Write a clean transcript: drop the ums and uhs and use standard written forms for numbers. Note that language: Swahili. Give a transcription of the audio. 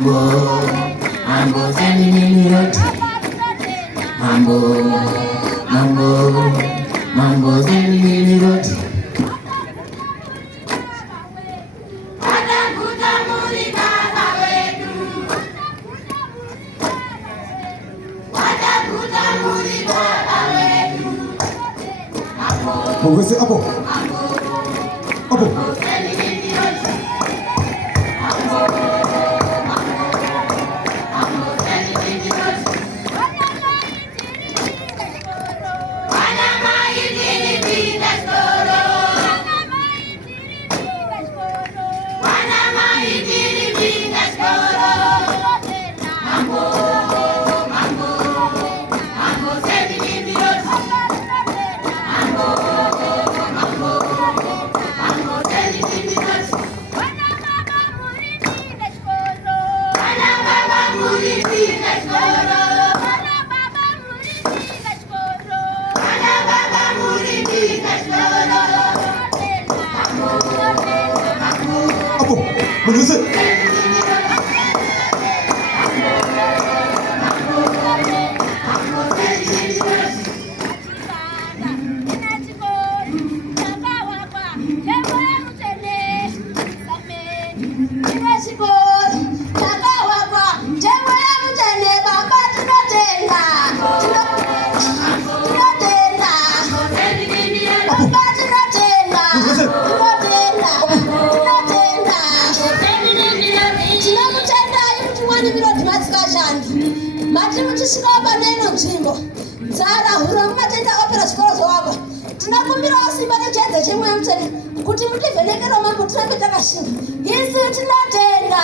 Mambo zeni nini yote. Mambo zeni nini yote. Mongeze hapo. Hapo. Mongeze. Mati muchisikoba neno nzvimbo dzara hura mumatenda opera chikoro zvawakwa tinakumbira simba nechedza chemweya mutsvene kuti mutivhenekero mambo tirambe takashinga. Yesu tinotenda.